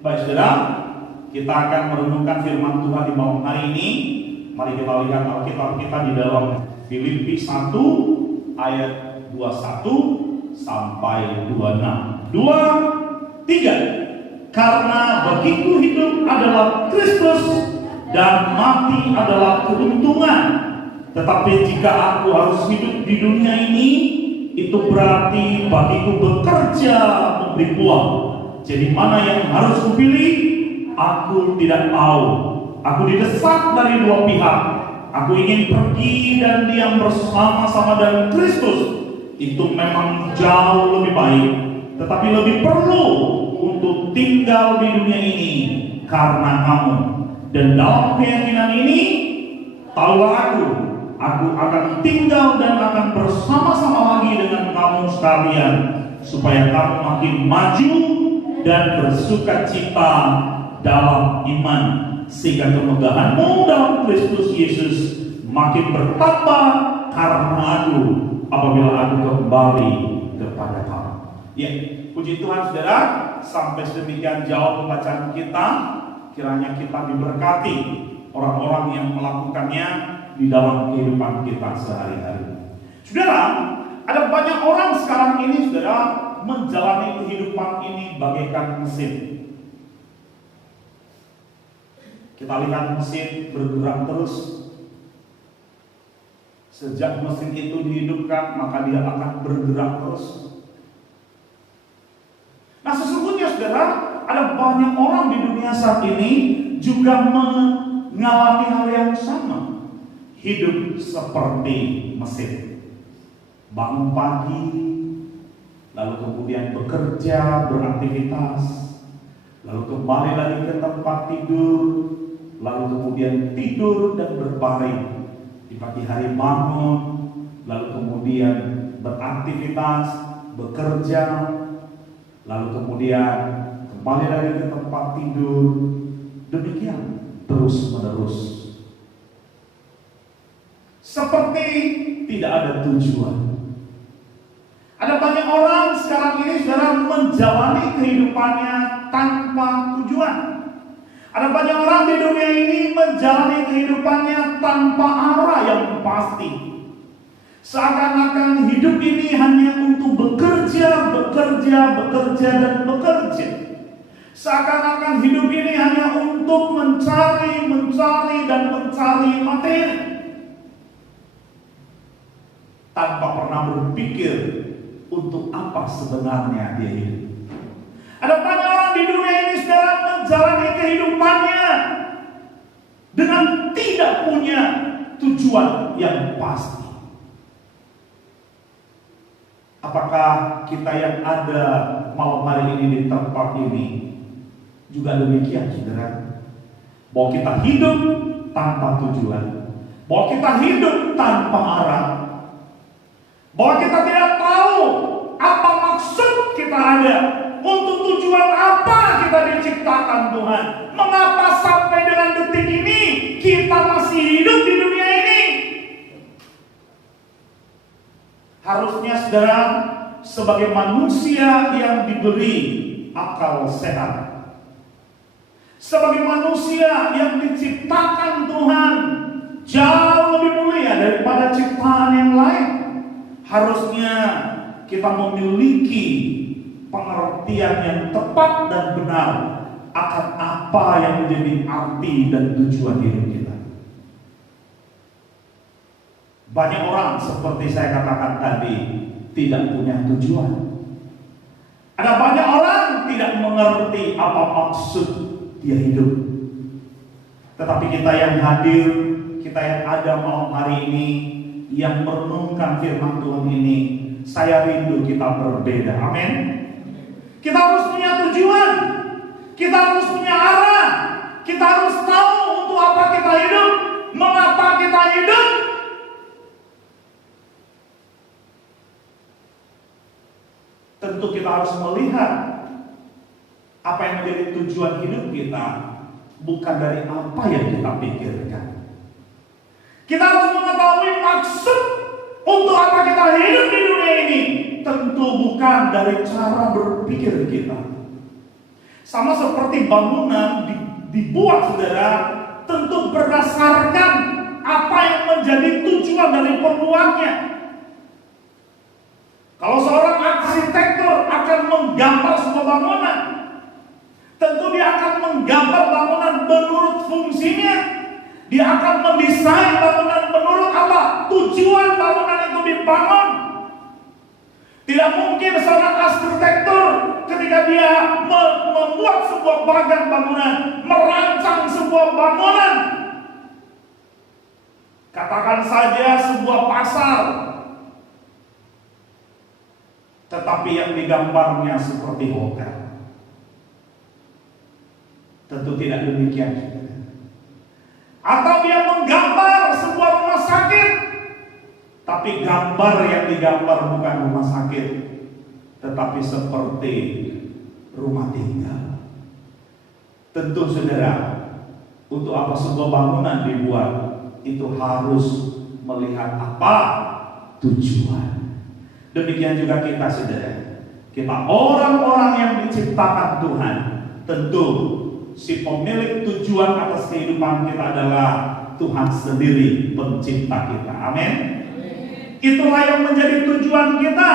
Baik saudara, kita akan merenungkan firman Tuhan di malam hari ini. Mari kita lihat Alkitab kita di dalam Filipi 1 ayat 21 sampai 26. 2, 3. Karena bagiku hidup adalah Kristus dan mati adalah keuntungan. Tetapi jika aku harus hidup di dunia ini, itu berarti bagiku bekerja memberi uang. Jadi mana yang harus kupilih? Aku tidak tahu. Aku didesak dari dua pihak. Aku ingin pergi dan diam bersama-sama dengan Kristus. Itu memang jauh lebih baik. Tetapi lebih perlu untuk tinggal di dunia ini karena kamu. Dan dalam keyakinan ini, tahulah aku akan tinggal dan akan bersama-sama lagi dengan kamu sekalian, supaya kamu makin maju dan bersuka cita dalam iman, sehingga kemegahanmu dalam Kristus Yesus makin bertambah karena aku apabila aku kembali kepada kamu. Ya, puji Tuhan saudara, sampai sedemikian jauh pembacaan kita. Kiranya kita diberkati orang-orang yang melakukannya di dalam kehidupan kita sehari-hari. Saudara, ada banyak orang sekarang ini saudara menjalani kehidupan ini bagaikan mesin. Kita lihat mesin bergerak terus. Sejak mesin itu dihidupkan, maka dia akan bergerak terus. Nah, sesungguhnya saudara, ada banyak orang di dunia saat ini juga mengalami hal yang sama. Hidup seperti mesin. Bangun pagi, lalu kemudian bekerja, beraktivitas, lalu kembali lagi ke tempat tidur, lalu kemudian tidur dan berbaring. Di pagi hari bangun, lalu kemudian beraktivitas, bekerja, lalu kemudian kembali lagi ke tempat tidur. Demikian terus menerus, seperti tidak ada tujuan. Ada banyak orang sekarang ini saudara menjalani kehidupannya tanpa tujuan. Ada banyak orang di dunia ini menjalani kehidupannya tanpa arah yang pasti. Seakan-akan hidup ini hanya untuk bekerja, dan bekerja. Seakan-akan hidup ini hanya untuk mencari dan mencari materi, tanpa pernah berpikir untuk apa sebenarnya dia hidup. Ada banyak orang di dunia ini sedang menjalani kehidupannya dengan tidak punya tujuan yang pasti. Apakah kita yang ada malam hari ini di tempat ini juga demikian, saudara? Bahwa kita hidup tanpa tujuan, bahwa kita hidup tanpa arah, bahwa kita tidak tahu apa maksud kita ada, untuk tujuan apa kita diciptakan Tuhan, mengapa sampai dengan detik ini kita masih hidup di dunia ini. Harusnya saudara, sebagai manusia yang diberi akal sehat, sebagai manusia yang diciptakan Tuhan jauh lebih mulia daripada ciptaan yang lain, harusnya kita memiliki pengertian yang tepat dan benar akan apa yang menjadi arti dan tujuan hidup kita. Banyak orang seperti saya katakan tadi tidak punya tujuan. Ada banyak orang tidak mengerti apa maksud dia hidup. Tetapi kita yang hadir, kita yang ada malam hari ini, yang merenungkan firman Tuhan ini, saya rindu kita berbeda. Amin. Kita harus punya tujuan, kita harus punya arah, kita harus tahu untuk apa kita hidup, mengapa kita hidup. Tentu kita harus melihat apa yang menjadi tujuan hidup kita, bukan dari apa yang kita pikirkan. Kita harus mengetahui maksud untuk apa kita hidup di dunia ini, tentu bukan dari cara berpikir kita. Sama seperti bangunan dibuat saudara, tentu berdasarkan apa yang menjadi tujuan dari pembuatnya. Kalau seorang arsitektur akan menggambar sebuah bangunan, tentu dia akan menggambar bangunan menurut fungsinya. Dia akan mendesain bangunan menurut apa? Tujuan bangunan itu dibangun. Tidak mungkin seorang arsitektur ketika dia membuat sebuah bagan bangunan, merancang sebuah bangunan, katakan saja sebuah pasar, tetapi yang digambarnya seperti hotel. Tentu tidak demikian. Atau dia menggambar sebuah rumah sakit, tapi gambar yang digambar bukan rumah sakit, tetapi seperti rumah tinggal. Tentu saudara, untuk apa sebuah bangunan dibuat, itu harus melihat apa tujuan. Demikian juga kita saudara, kita orang-orang yang diciptakan Tuhan, tentu si pemilik tujuan atas kehidupan kita adalah Tuhan sendiri, pencipta kita. Amin. Itulah yang menjadi tujuan kita,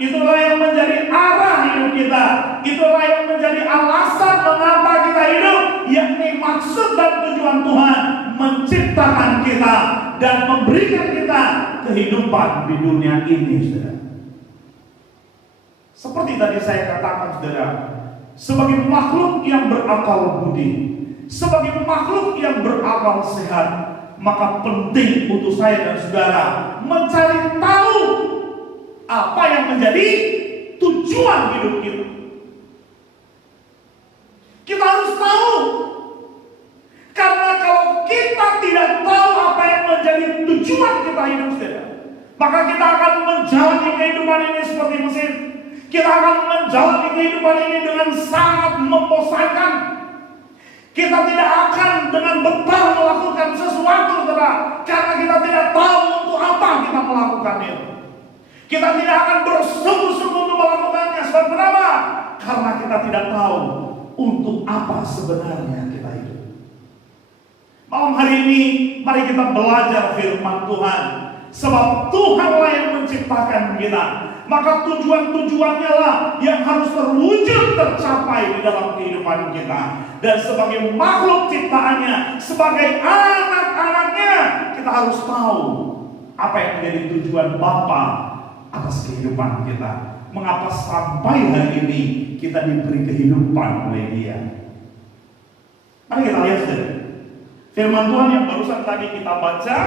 itulah yang menjadi arah hidup kita, itulah yang menjadi alasan mengapa kita hidup, yakni maksud dan tujuan Tuhan menciptakan kita dan memberikan kita kehidupan di dunia ini, saudara. Seperti tadi saya katakan, saudara, sebagai makhluk yang berakal budi, sebagai makhluk yang berakal sehat, maka penting untuk saya dan saudara mencari tahu apa yang menjadi tujuan hidup kita. Kita harus tahu, karena kalau kita tidak tahu apa yang menjadi tujuan kita hidup, saudara, maka kita akan menjalani kehidupan ini seperti mesin. Kita akan menjalani kehidupan ini dengan sangat membosankan. Kita tidak akan dengan betah melakukan sesuatu, saudara, karena kita tidak tahu untuk apa kita melakukannya. Kita tidak akan bersungguh-sungguh untuk melakukannya. Sebab kenapa? Karena kita tidak tahu untuk apa sebenarnya kita hidup. Malam hari ini, mari kita belajar firman Tuhan. Sebab Tuhanlah yang menciptakan kita, maka tujuan-tujuannya lah yang harus terwujud, tercapai di dalam kehidupan kita. Dan sebagai makhluk ciptaannya, sebagai anak-anaknya, kita harus tahu apa yang menjadi tujuan Bapa atas kehidupan kita. Mengapa sampai hari ini kita diberi kehidupan oleh Dia. Mari kita lihat saudara, firman Tuhan yang barusan tadi kita baca.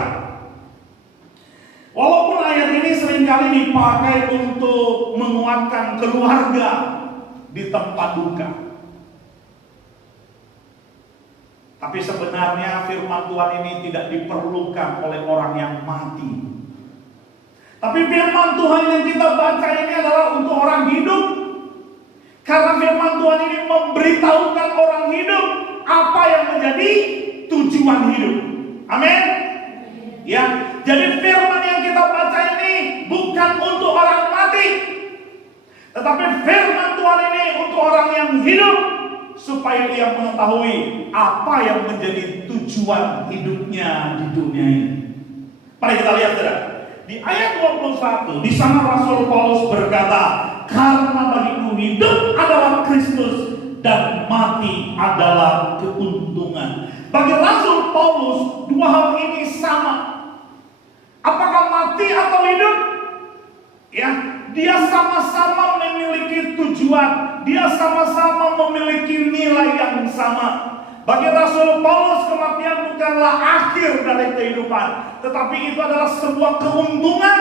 Walaupun ayat ini seringkali dipakai untuk menguatkan keluarga di tempat duka, tapi sebenarnya firman Tuhan ini tidak diperlukan oleh orang yang mati. Tapi firman Tuhan yang kita baca ini adalah untuk orang hidup. Karena firman Tuhan ini memberitahukan orang hidup apa yang menjadi tujuan hidup. Amin. Ya, jadi firman yang kita baca ini bukan untuk orang mati, tetapi firman Tuhan ini untuk orang yang hidup, supaya ia mengetahui apa yang menjadi tujuan hidupnya di dunia ini. Mari kita lihat, saudara. Di ayat 21, di sana Rasul Paulus berkata, karena bagiku hidup adalah Kristus dan mati adalah keuntungan. Bagi Rasul Paulus, dua hal ini sama. Apakah mati atau hidup? Ya, dia sama-sama memiliki tujuan, dia sama-sama memiliki nilai yang sama. Bagi Rasul Paulus, kematian bukanlah akhir dari kehidupan, tetapi itu adalah sebuah keuntungan.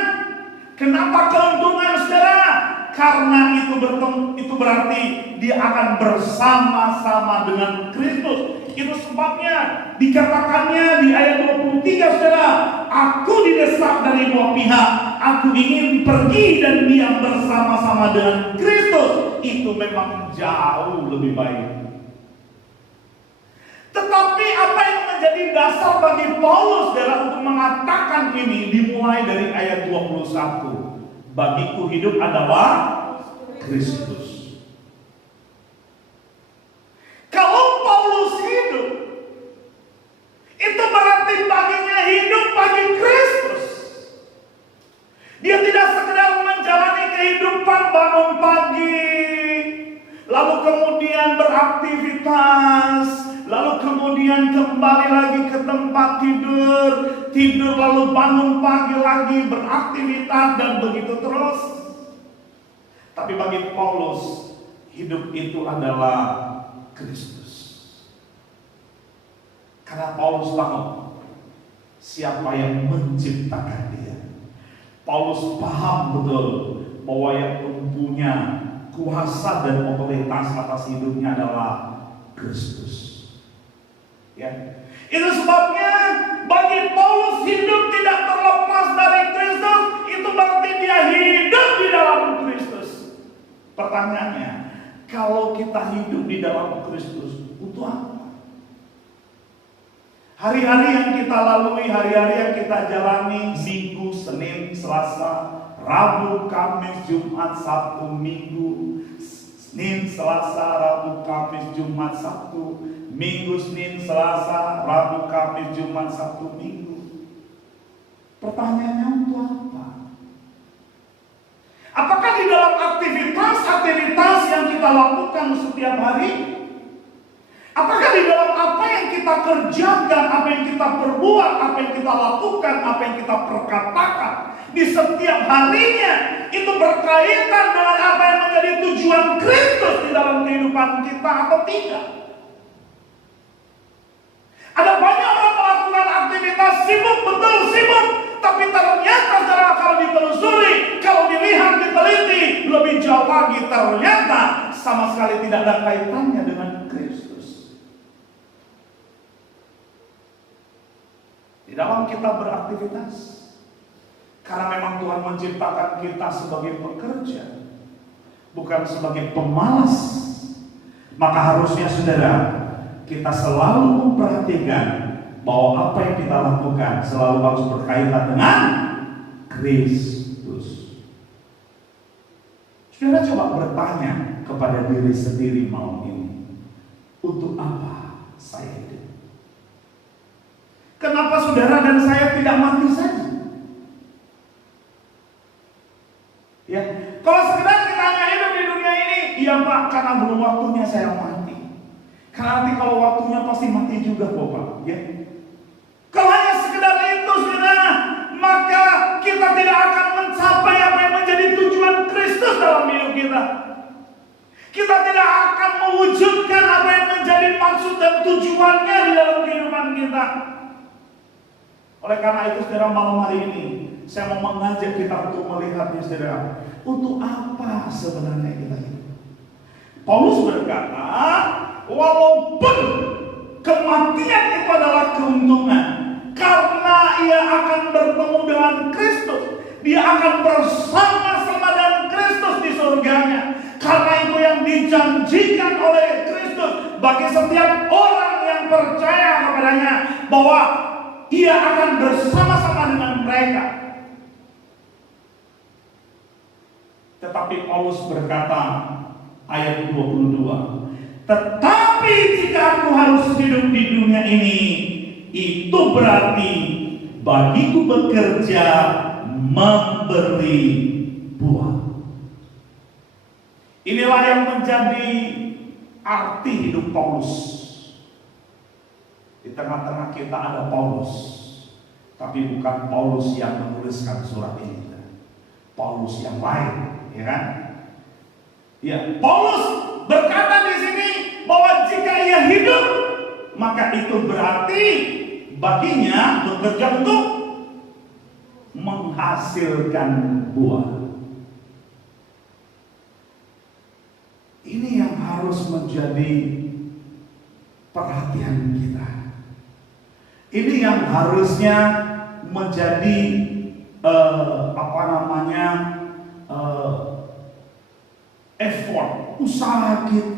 Kenapa keuntungan, saudara? Karena itu berarti dia akan bersama-sama dengan Kristus. Itu sebabnya dikatakannya di ayat 23, saudara, aku didesak dari dua pihak, aku ingin pergi dan diam bersama-sama dengan Kristus. Itu memang jauh lebih baik. Tetapi apa yang menjadi dasar bagi Paulus adalah untuk mengatakan ini dimulai dari ayat 21. Bagiku hidup adalah Kristus. beraktivitas, lalu kemudian kembali lagi ke tempat tidur lalu bangun pagi lagi beraktivitas dan begitu terus. Tapi bagi Paulus, hidup itu adalah Kristus. Karena Paulus tahu siapa yang menciptakan dia. Paulus paham betul bahwa yang mempunyai kuasa dan otoritas atas hidupnya adalah Kristus. Ya. Itu sebabnya bagi Paulus hidup tidak terlepas dari Kristus. Itu berarti dia hidup di dalam Kristus. Pertanyaannya, kalau kita hidup di dalam Kristus, untuk apa? Hari-hari yang kita lalui, hari-hari yang kita jalani, Minggu, Senin, Selasa, Rabu, Kamis, Jumat, Sabtu, Minggu, Senin, Selasa, Rabu, Kamis, Jumat, Sabtu, Minggu, Senin, Selasa, Rabu, Kamis, Jumat, Sabtu, Minggu. Pertanyaannya untuk apa? Apakah di dalam aktivitas yang kita lakukan setiap hari? Apakah di dalam apa yang kita kerjakan, apa yang kita perbuat, apa yang kita lakukan, apa yang kita perkatakan di setiap harinya itu berkaitan dengan apa yang menjadi tujuan Kristus di dalam kehidupan kita atau tidak? Ada banyak orang melakukan aktivitas sibuk, betul sibuk, tapi ternyata kalau ditelusuri, kalau dilihat, diteliti lebih jauh lagi, ternyata sama sekali tidak ada kaitannya dengan Kristus. Di dalam kita beraktivitas, karena memang Tuhan menciptakan kita sebagai pekerja, bukan sebagai pemalas, maka harusnya saudara, kita selalu memperhatikan bahwa apa yang kita lakukan selalu harus berkaitan dengan Kristus. Saudara coba bertanya kepada diri sendiri malam ini, untuk apa saya hidup? Kenapa saudara dan saya tidak mati saja? Ya, kalau sekedar kita hanya hidup di dunia ini, iya Pak, karena belum waktunya saya mati. Karena nanti kalau waktunya pasti mati juga kok Pak. Ya. Kalau hanya sekedar itu saudara, maka kita tidak akan mencapai apa yang menjadi tujuan Kristus dalam hidup kita. Kita tidak akan mewujudkan apa yang menjadi maksud dan tujuannya di dalam kehidupan kita. Oleh karena itu saudara, malam hari ini saya mau mengajak kita untuk melihatnya saudara, untuk apa sebenarnya kita hidup. Paulus berkata, walaupun kematian itu adalah keuntungan, karena ia akan bertemu dengan Kristus, dia akan bersama-sama dengan Kristus di surganya. Karena itu yang dijanjikan oleh Kristus bagi setiap orang yang percaya kepadanya, bahwa ia akan bersama-sama dengan mereka. Tetapi Paulus berkata, ayat 22, tetapi jika aku harus hidup di dunia ini, itu berarti bagiku bekerja memberi buah. Inilah yang menjadi arti hidup Paulus. Di tengah-tengah kita ada Paulus, tapi bukan Paulus yang menuliskan surat ini. Paulus yang lain, ya kan? Ya, Paulus berkata di sini bahwa jika ia hidup, maka itu berarti baginya bekerja untuk menghasilkan buah. Ini yang harus menjadi perhatian kita. Ini yang harusnya menjadi effort, usaha kita.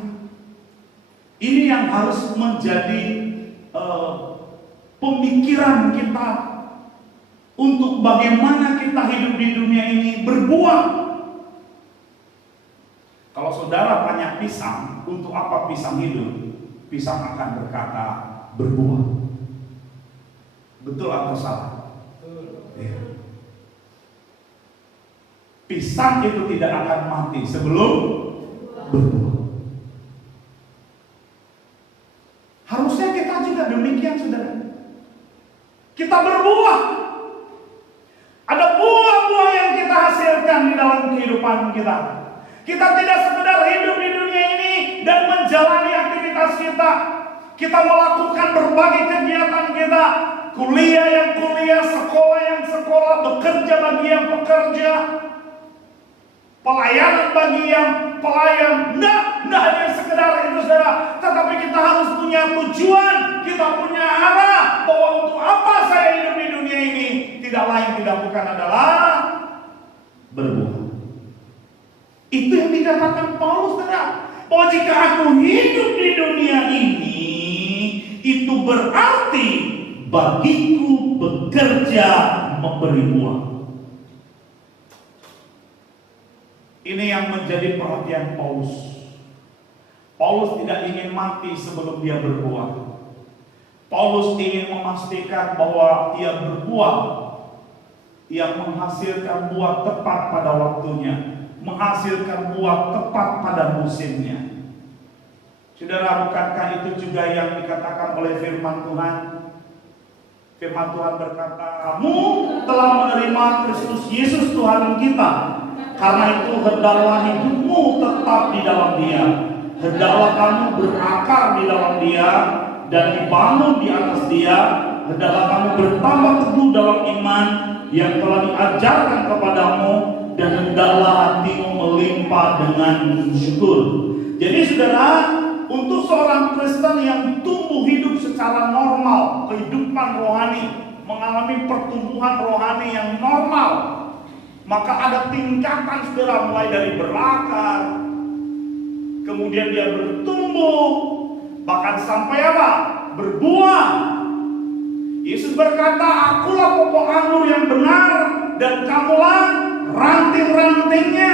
Ini yang harus menjadi pemikiran kita untuk bagaimana kita hidup di dunia ini berbuah. Kalau saudara tanya pisang, untuk apa pisang hidup? Pisang akan berkata berbuah. Betul atau salah? Ya. Pisang itu tidak akan mati sebelum berbuah. Harusnya kita juga demikian, saudara. Kita berbuah. Ada buah-buah yang kita hasilkan di dalam kehidupan kita. Kita tidak sekedar hidup di dunia ini dan menjalani aktivitas kita. Kita melakukan berbagai kegiatan kita. Kuliah yang kuliah, sekolah yang sekolah, bekerja bagi yang bekerja, pelayanan bagi yang pelayan. Nah hanya sekedar itu, saudara. Tetapi kita harus punya tujuan, kita punya arah bahwa untuk apa saya hidup di dunia ini. Tidak lain tidak bukan adalah berbuah. Itu yang dikatakan Paulus, saudara. Bahwa jika aku hidup di dunia ini, itu berarti bagiku bekerja memberi buah. Ini yang menjadi perhatian Paulus. Paulus tidak ingin mati sebelum dia berbuah. Paulus ingin memastikan bahwa dia berbuah, ia menghasilkan buah tepat pada waktunya, menghasilkan buah tepat pada musimnya. Saudara, bukankah itu juga yang dikatakan oleh firman Tuhan? Firman Tuhan berkata, kamu telah menerima Kristus Yesus Tuhan kita. Karena itu hendaklah hidupmu tetap di dalam Dia. Hendaklah kamu berakar di dalam Dia dan dibangun di atas Dia. Hendaklah kamu bertambah teguh dalam iman yang telah diajarkan kepadamu, dan hendaklah hatimu melimpah dengan syukur. Jadi saudara, untuk seorang Kristen yang tumbuh hidup secara normal, kehidupan rohani, mengalami pertumbuhan rohani yang normal, maka ada tingkatan, saudara, mulai dari berakar, kemudian dia bertumbuh, bahkan sampai apa? Berbuah. Yesus berkata, akulah pokok anggur yang benar dan kamulah ranting-rantingnya.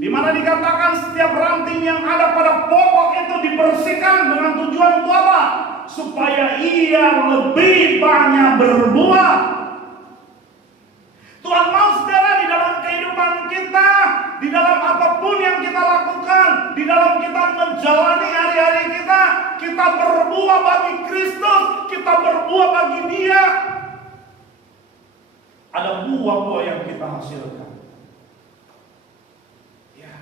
Di mana dikatakan setiap ranting yang ada pada pokok itu dibersihkan dengan tujuan untuk apa? Supaya ia lebih banyak berbuah. Tuhan mau, saudara, di dalam kehidupan kita, di dalam apapun yang kita lakukan, di dalam kita menjalani hari-hari kita, kita berbuah bagi Kristus, kita berbuah bagi Dia. Ada buah-buah yang kita hasilkan. Ya,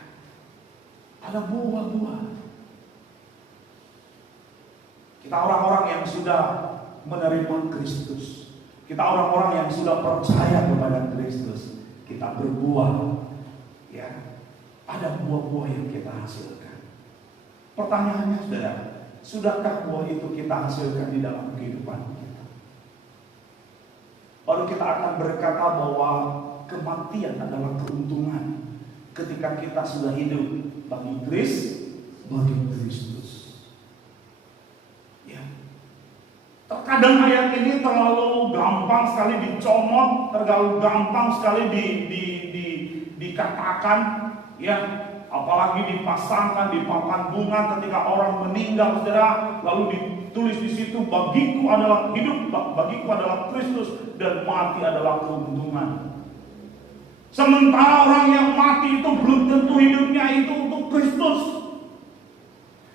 ada buah-buah. Kita orang-orang yang sudah menerima Kristus. Kita orang-orang yang sudah percaya kepada Kristus. Kita berbuah. Ya, ada buah-buah yang kita hasilkan. Pertanyaannya, saudara, sudahkah buah itu kita hasilkan di dalam kehidupan kita? Lalu kita akan berkata bahwa kematian adalah keuntungan ketika kita sudah hidup bagi Kristus. Ya. Terkadang ayat ini terlalu gampang sekali dicomot, terlalu gampang sekali dikatakan, ya, apalagi dipasangkan di papan bunga ketika orang meninggal, saudara, lalu ditulis di situ, bagiku adalah hidup, bagiku adalah Kristus, dan mati adalah keuntungan. Sementara orang yang mati itu belum tentu hidupnya itu untuk Kristus.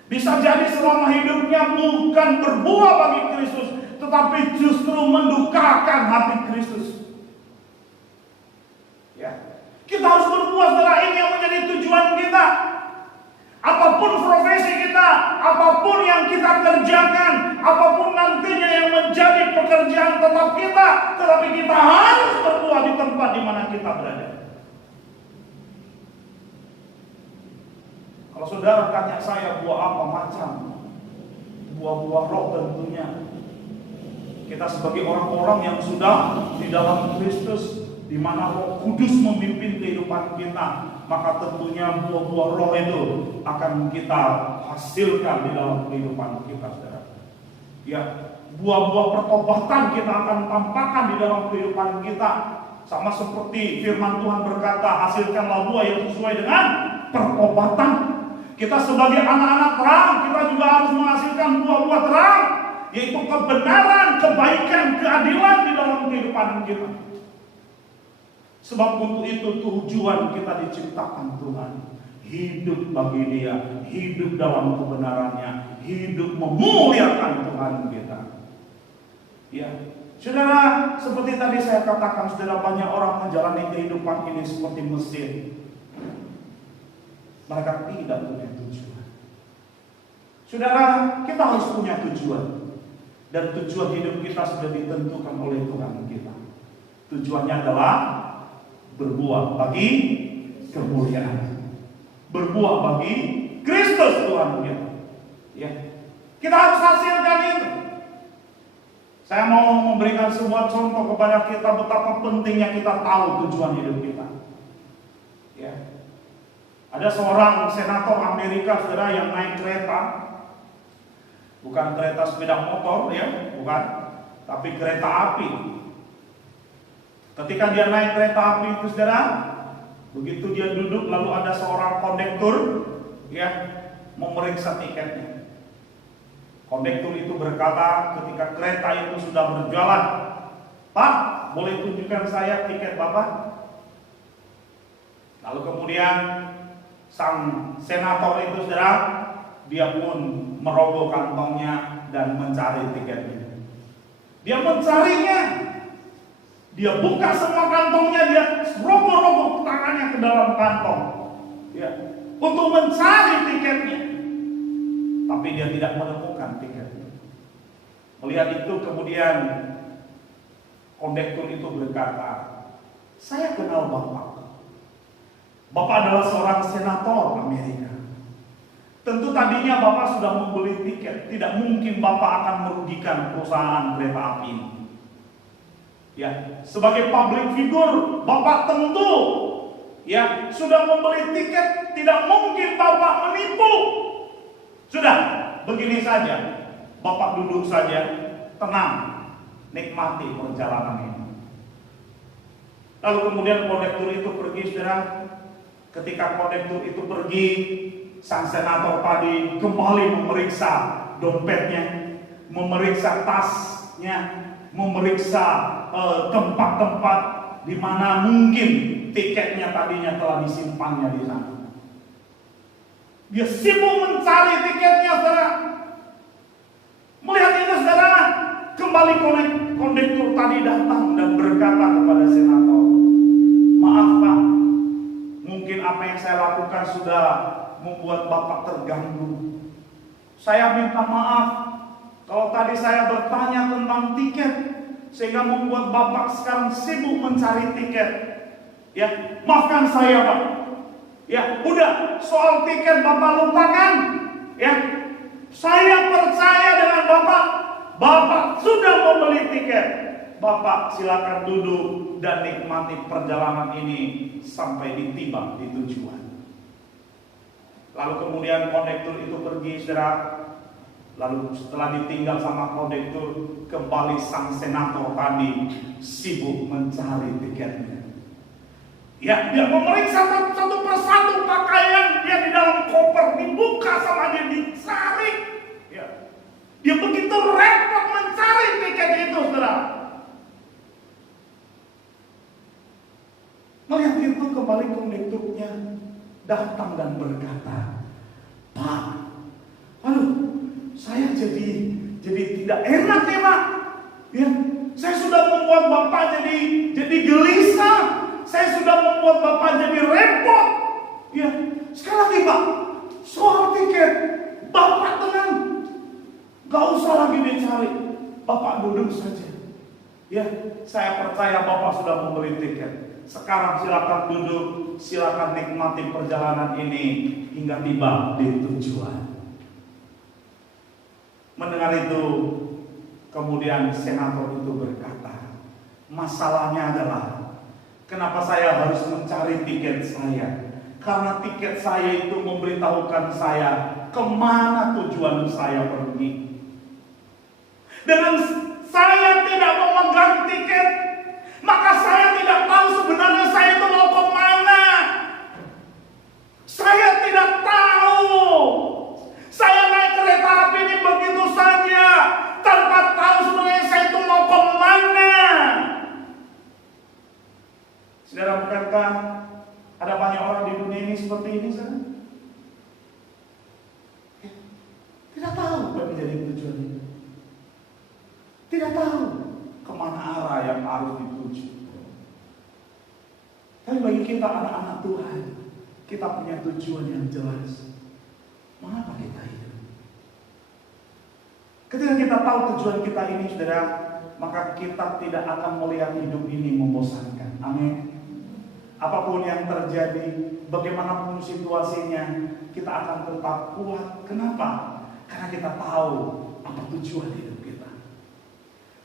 Bisa jadi selama hidupnya bukan berbuah bagi Kristus, tetapi justru mendukakan hati Kristus. Ya, kita harus berbuah, saudara. Ini yang menjadi tujuan kita. Apapun profesi kita, apapun yang kita kerjakan, apapun nantinya yang menjadi pekerjaan tetap kita, tetapi kita harus berbuah di tempat di mana kita berada. Kalau saudara tanya saya buah apa macam, buah-buah roh tentunya. Kita sebagai orang-orang yang sudah di dalam Kristus, di mana Roh Kudus memimpin kehidupan kita, maka tentunya buah-buah roh itu akan kita hasilkan di dalam kehidupan kita, saudara. Ya, buah-buah pertobatan kita akan tampakkan di dalam kehidupan kita. Sama seperti firman Tuhan berkata, hasilkanlah buah yang sesuai dengan pertobatan. Kita sebagai anak-anak terang, kita juga harus menghasilkan buah-buah terang, yaitu kebenaran, kebaikan, keadilan di dalam kehidupan kita. Sebab untuk itu tujuan kita diciptakan Tuhan. Hidup bagi Dia, hidup dalam kebenarannya, hidup memuliakan Tuhan kita. Ya, saudara, seperti tadi saya katakan, saudara, banyak orang menjalani kehidupan ini seperti mesin. Mereka tidak punya tujuan. Saudara, kita harus punya tujuan. Dan tujuan hidup kita sudah ditentukan oleh Tuhan kita. Tujuannya adalah berbuah bagi kemuliaan, berbuah bagi Kristus Tuhan kita. Ya, kita harus hasilkan itu. Saya mau memberikan sebuah contoh kepada kita betapa pentingnya kita tahu tujuan hidup kita. Ya, ada seorang senator Amerika, saudara, yang naik kereta. Bukan kereta sepeda motor, ya, bukan, tapi kereta api. Ketika dia naik kereta api itu, saudara, begitu dia duduk, lalu ada seorang kondektur, ya, memeriksa tiketnya. Kondektur itu berkata ketika kereta itu sudah berjalan, "Pak, boleh tunjukkan saya tiket Bapak?" Lalu kemudian sang senator itu, saudara, dia pun merogoh kantongnya dan mencari tiketnya. Dia mencarinya. Dia buka semua kantongnya, dia rogoh-rogoh tangannya ke dalam kantong, ya, untuk mencari tiketnya. Tapi dia tidak menemukan tiketnya. Melihat itu kemudian kondektur itu berkata, "Saya kenal Bapak. Bapak adalah seorang senator Amerika. Tentu tadinya Bapak sudah membeli tiket. Tidak mungkin Bapak akan merugikan perusahaan kereta api ini. Ya, sebagai public figure, Bapak tentu, ya, sudah membeli tiket. Tidak mungkin Bapak menipu. Sudah, begini saja. Bapak duduk saja, tenang, nikmati perjalanan ini." Lalu kemudian kondektur itu pergi, saudara. Ketika kondektur itu pergi, sang senator tadi kembali memeriksa dompetnya, memeriksa tasnya, memeriksa tempat-tempat di mana mungkin tiketnya tadinya telah disimpannya di sana. Dia sibuk mencari tiketnya, saudara. Melihat itu, saudara, kembali kondektur tadi datang dan berkata kepada senator, "Maaf Pak, mungkin apa yang saya lakukan sudah membuat Bapak terganggu. Saya minta maaf kalau tadi saya bertanya tentang tiket sehingga membuat Bapak sekarang sibuk mencari tiket. Ya, maafkan saya Pak. Ya, udah, soal tiket Bapak lupakan. Ya, saya percaya dengan Bapak. Bapak sudah membeli tiket. Bapak silakan duduk dan nikmati perjalanan ini sampai tiba di tujuan." Lalu kemudian kondektur itu pergi, saudara. Lalu setelah ditinggal sama kondektur, kembali sang senator tadi sibuk mencari tiketnya. Ya, dia memeriksa satu persatu pakaian dia di dalam koper, dibuka sama dia, dicari. Ya. Dia begitu repot mencari tiket itu, saudara. Melihat itu kembali kondekturnya datang dan berkata, "Pak, aduh, saya jadi tidak enak ya Pak. Ya, saya sudah membuat Bapak jadi gelisah. Saya sudah membuat Bapak jadi repot. Ya, sekali lagi Pak, soal tiket, Bapak tenang, gak usah lagi dicari. Bapak duduk saja. Ya, saya percaya Bapak sudah membeli tiket. Sekarang silakan duduk, silakan nikmati perjalanan ini hingga tiba di tujuan." Mendengar itu, kemudian senator itu berkata, "Masalahnya adalah kenapa saya harus mencari tiket saya? Karena tiket saya itu memberitahukan saya kemana tujuan saya pergi. Dengan saya tidak memegang tiket, maka saya tidak tahu sebenarnya saya itu mau kemana. Saya tidak tahu. Saya naik kereta api ini begitu saja, tanpa tahu sebenarnya saya itu mau kemana." Saudara, bukankah ada banyak orang di dunia ini seperti ini, saudara? Tidak tahu apa yang menjadi harus dituju. Tapi bagi kita anak-anak Tuhan, kita punya tujuan yang jelas. Mengapa kita hidup? Ketika kita tahu tujuan kita ini, saudara, maka kita tidak akan melihat hidup ini membosankan. Amin. Apapun yang terjadi, bagaimanapun situasinya, kita akan tetap kuat. Kenapa? Karena kita tahu apa tujuan hidup kita.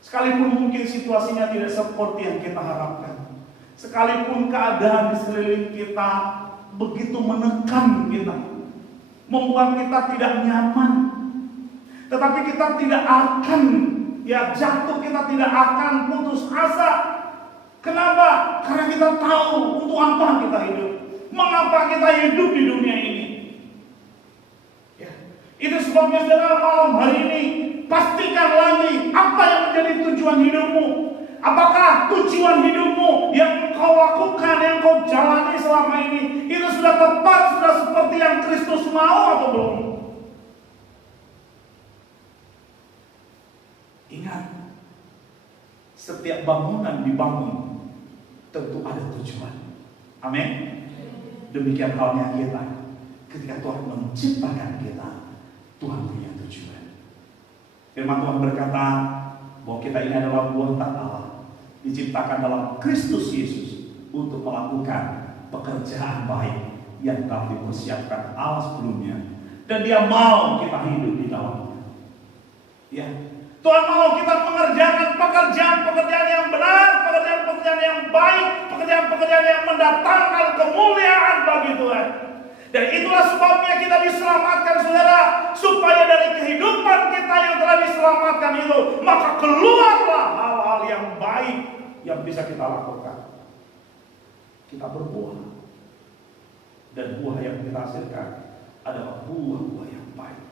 Sekalipun mungkin situasinya tidak seperti yang kita harapkan, sekalipun keadaan di sekeliling kita begitu menekan kita, membuat kita tidak nyaman, tetapi kita tidak akan jatuh, kita tidak akan putus asa. Kenapa? Karena kita tahu untuk apa kita hidup, mengapa kita hidup di dunia ini. Ya. Itu sebabnya saudara, malam hari ini pastikan lagi apa yang menjadi tujuan hidupmu. Apakah tujuan hidupmu yang kau lakukan, yang kau jalani selama ini, itu sudah tepat, sudah seperti yang Kristus mau atau belum? Ingat, setiap bangunan dibangun tentu ada tujuan. Amin. Demikian halnya kita. Ketika Tuhan menciptakan kita, Tuhan punya tujuan. Firman Tuhan berkata bahwa kita ini adalah buatan Allah, diciptakan dalam Kristus Yesus untuk melakukan pekerjaan baik yang telah dipersiapkan Allah sebelumnya, dan Dia mau kita hidup di dalamnya. Ya, Tuhan mau kita mengerjakan pekerjaan-pekerjaan yang benar, pekerjaan-pekerjaan yang baik, pekerjaan-pekerjaan yang mendatangkan kemuliaan bagi Tuhan. Dan itulah sebabnya kita diselamatkan, saudara, supaya dari kehidupan kita yang telah diselamatkan itu, maka keluarlah hal-hal yang baik yang bisa kita lakukan. Kita berbuah, dan buah yang kita hasilkan adalah buah-buah yang baik.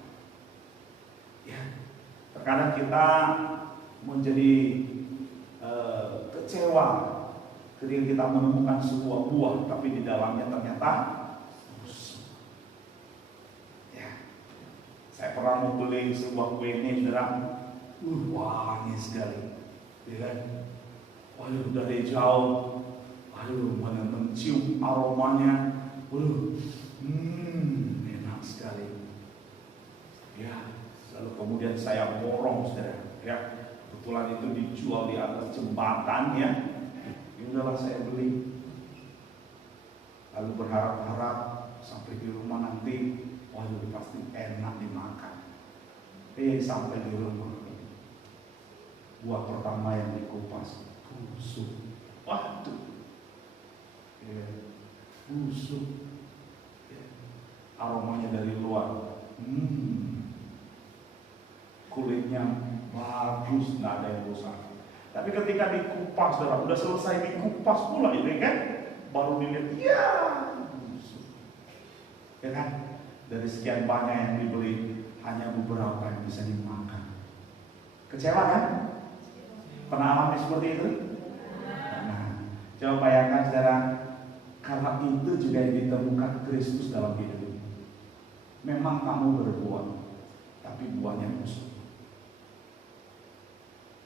Ya, terkadang kita menjadi kecewa ketika kita menemukan sebuah buah, tapi di dalamnya ternyata busuk. Ya, saya pernah mau beli sebuah kue ini, saudara, wangi sekali, ya kan? Waduh, dari jauh, waduh, mencium aromanya, waduh, enak sekali. Ya, lalu kemudian saya borong, saudara, ya. Kebetulan itu dijual di atas jembatan, ya. Udahlah saya beli. Lalu berharap-harap sampai di rumah nanti, waduh, pasti enak dimakan. Sampai di rumah, buah pertama yang dikupas busuk. Waduh, ya, busuk. Ya. Aromanya dari luar, kulitnya bagus, nggak ada yang rusak. Tapi ketika dikupas, saudara, udah selesai dikupas pula ini kan, baru dilihat, ya, busuk. Ya kan? Dari sekian banyak yang dibeli, hanya beberapa yang bisa dimakan. Kecewa kan? Pernah alami seperti itu? Nah, coba bayangkan, saudara, karena itu juga yang ditemukan Kristus dalam hidup. Memang kamu berbuah, tapi buahnya busuk.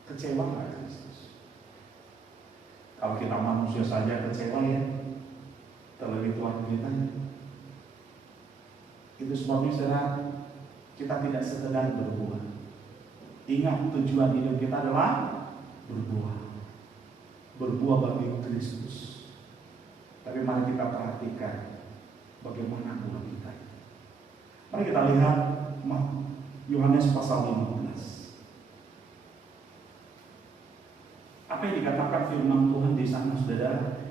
Kecewa nggak Kristus? Kalau kita manusia saja kecewa, ya, terlebih Tuhan kita. Itu sebabnya, saudara, kita tidak sekedar berbuah. Ingat, tujuan hidup kita adalah berbuah. Berbuah bagi Kristus. Tapi mari kita perhatikan bagaimana buah kita. Mari kita lihat Yohanes pasal 15. Apa yang dikatakan firman Tuhan di sana, saudara,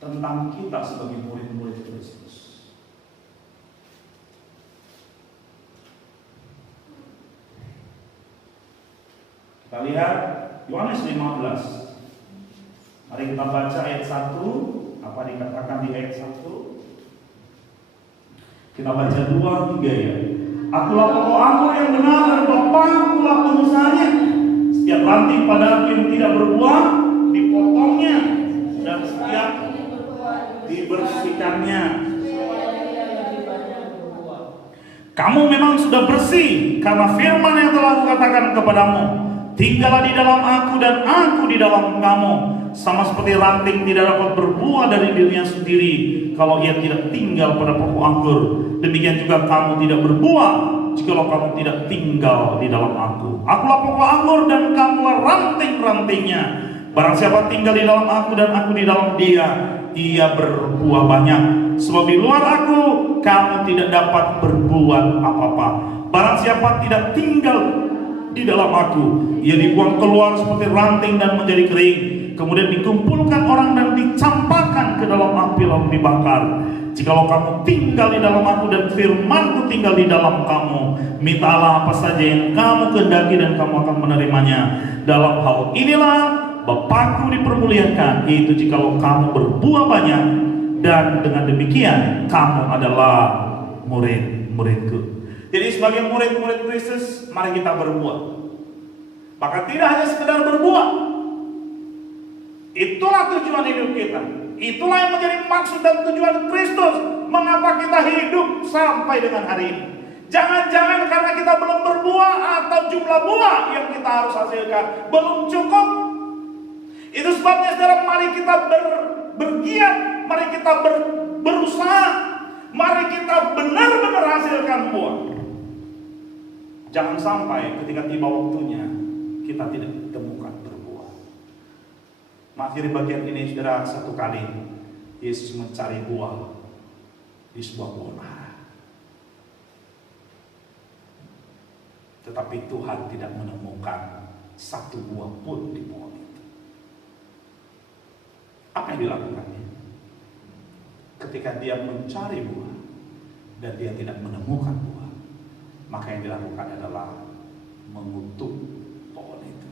tentang kita sebagai murid-murid Kristus. Kita lihat Yohanes 15. Mari kita baca ayat 1. Apa dikatakan di ayat 1? Kita baca 2, 3 ya. Akulah pokok anggur yang benar dan Bapa-Kulah pengusahanya. Setiap ranting pada aku yang tidak berbuah dipotongnya, dan setiap dibersihkannya. Kamu memang sudah bersih karena firman yang telah kukatakan kepadamu. Tinggallah di dalam aku dan aku di dalam kamu. Sama seperti ranting tidak dapat berbuah dari dirinya sendiri kalau ia tidak tinggal pada pokok anggur, demikian juga kamu tidak berbuah jikalau kamu tidak tinggal di dalam aku. Akulah pokok anggur dan kamulah ranting-rantingnya. Barang siapa tinggal di dalam aku dan aku di dalam dia, ia berbuah banyak. Sebab di luar aku kamu tidak dapat berbuat apa-apa. Barang siapa tidak tinggal di dalam aku, ia dibuang keluar seperti ranting dan menjadi kering. Kemudian dikumpulkan orang dan dicampakkan ke dalam api lalu dibakar. Jikalau kamu tinggal di dalam aku dan firmanku tinggal di dalam kamu, mintalah apa saja yang kamu kehendaki dan kamu akan menerimanya. Dalam hal inilah Bapakku dipermuliakan, yaitu jikalau kamu berbuah banyak, dan dengan demikian kamu adalah murid-muridku. Jadi sebagai murid-murid Kristus, mari kita berbuah. Maka tidak hanya sekedar berbuah. Itulah tujuan hidup kita. Itulah yang menjadi maksud dan tujuan Kristus. Mengapa kita hidup sampai dengan hari ini? Jangan-jangan karena kita belum berbuah atau jumlah buah yang kita harus hasilkan belum cukup. Itu sebabnya saudara, mari kita bergiat, mari kita berusaha, mari kita benar-benar hasilkan buah. Jangan sampai ketika tiba waktunya kita tidak ditemukan berbuah. Mengakhiri bagian ini saudara, satu kali Yesus mencari buah di sebuah pohon ara. Tetapi Tuhan tidak menemukan satu buah pun di pohon itu. Apa yang dilakukannya? Ketika dia mencari buah dan dia tidak menemukan buah, maka yang dilakukan adalah mengutuk pohon itu.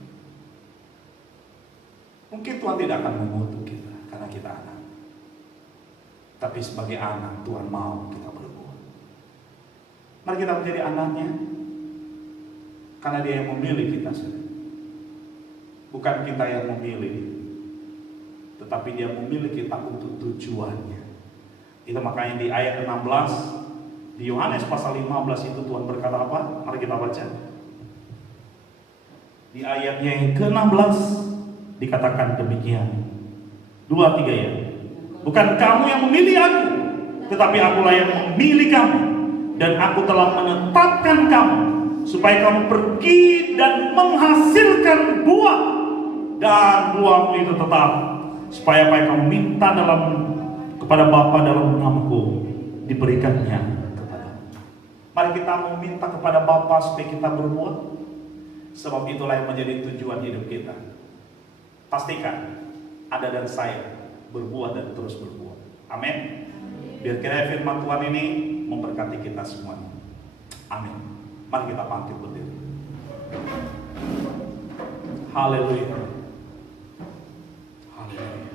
Mungkin Tuhan tidak akan mengutuk kita karena kita anak. Tapi sebagai anak, Tuhan mau kita berbuah. Mari kita menjadi anaknya, karena dia yang memilih kita. Bukan kita yang memilih, tetapi dia memilih kita untuk tujuannya. Itu makanya di ayat 16 di Yohanes pasal 15 itu Tuhan berkata apa? Mari kita baca. Di ayatnya yang ke-16 dikatakan demikian. 2-3 ya. Bukan kamu yang memilih aku, tetapi akulah yang memilih kamu, dan aku telah menetapkan kamu supaya kamu pergi dan menghasilkan buah, dan buahmu itu tetap, supaya apa yang kamu minta kepada Bapa dalam namaku diberikannya kepadamu. Mari kita meminta kepada Bapa supaya kita berbuah, sebab itulah yang menjadi tujuan hidup kita. Pastikan Anda dan saya berbuah dan terus berbuah. Amin. Biar kiranya firman Tuhan ini memberkati kita semuanya. Amin. Mari kita bangkit berdiri. Haleluya. Haleluya.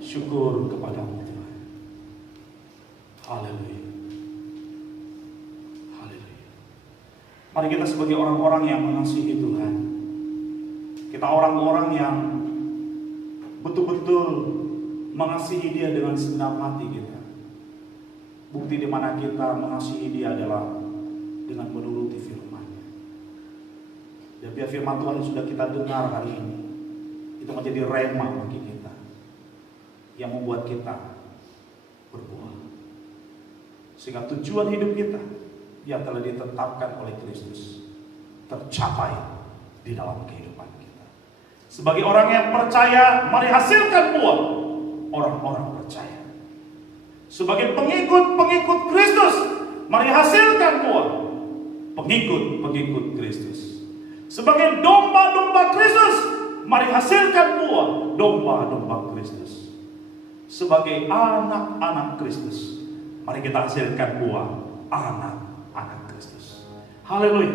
Syukur kepadamu Tuhan. Haleluya. Haleluya. Mari kita sebagai orang-orang yang mengasihi Tuhan, kita orang-orang yang betul-betul mengasihi Dia dengan segenap hati kita. Bukti di mana kita mengasihi Dia adalah dengan menuruti firman-Nya. Dan biar firman Tuhan yang sudah kita dengar hari ini itu menjadi rema bagi kita, yang membuat kita berbuah. Sehingga tujuan hidup kita yang telah ditetapkan oleh Kristus tercapai di dalam kehidupan kita. Sebagai orang yang percaya, mari hasilkan buah orang-orang percaya. Sebagai pengikut-pengikut Kristus, mari hasilkan buah pengikut-pengikut Kristus. Sebagai domba-domba Kristus, mari hasilkan buah domba-domba Kristus. Sebagai anak-anak Kristus, mari kita hasilkan buah anak-anak Kristus. Haleluya.